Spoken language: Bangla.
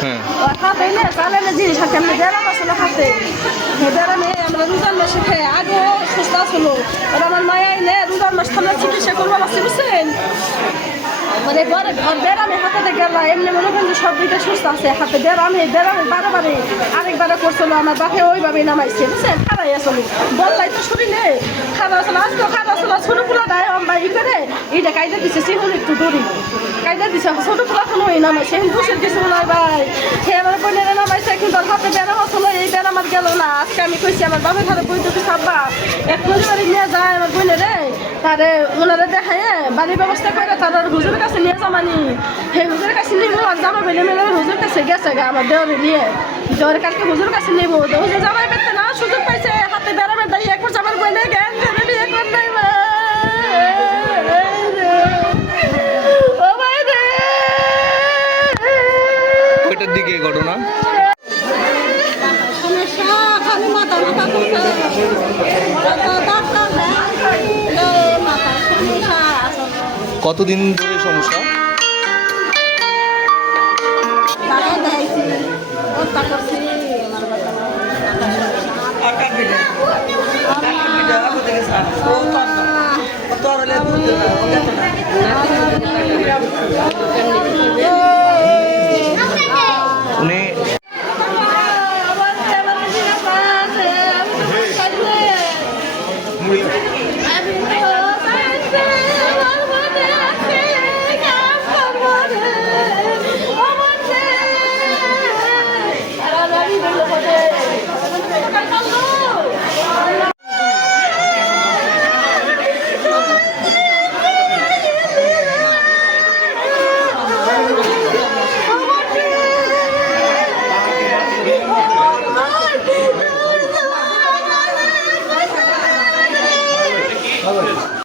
হ্যাঁ হাতে না চালালে জিনিস হাতে আমরা বেড়াম আসলে হাতে বেড়ামে আমরা রোজার মাসে খেয়ে আগে সুস্থ আসলো আর আমার মায়া এনে রোজার মাস আমরা চিকিৎসা করবো আসছে বুঝছেন মানে বেড়ামে হাতে গেল এমনি মনে করেন যে সব দিকে সুস্থ আছে হাতে বেড়ামে বারে আরেকবারে করছিল আমার বাপে ওইভাবেই নামাইছে বুঝছেন খারাই আসলো বললাই তো শরীরে খারাপ আসলো আজকে খারাপ আসলো ছোটো পোলা দেয় আমরা ই করে এইটা কায়দা দিচ্ছে সিহুন একটু দড়ি কায়দা দিচ্ছে ছোটো পোলা কোনো ওই নামাইছে দুশের কিছু নয় ভাই সে আমার বোনের নামাইছে কিন্তু আর হাতে বেড়াম আসলো এই বেড়াম আর গেল না আজকে আমি কইছি আমার বাপের ঘরে বই দুটি সাব্বা এক বাড়ি নিয়ে যায় আমার বোনেরে তারে ওনারা দেখায় বাড়ির ব্যবস্থা করে তার হুজুরের কাছে নিয়ে যামানি সেই হুজুরের কাছে নিব আর জামা বেলে মেলে হুজুর কাছে গেছে গা আমার দেওয়ারে নিয়ে দেওয়ারে কালকে হুজুরের কাছে নিব হুজুর জামাই পেতে না সুযোগ পাইছে হাতে বেড়ামের দাঁড়িয়ে একবার জামার বোনে জ্ঞান ধরে বিয়ে করবে কয়টার দিকে ঘটনা কতদিন ধরে সমস্যা উনি Hello.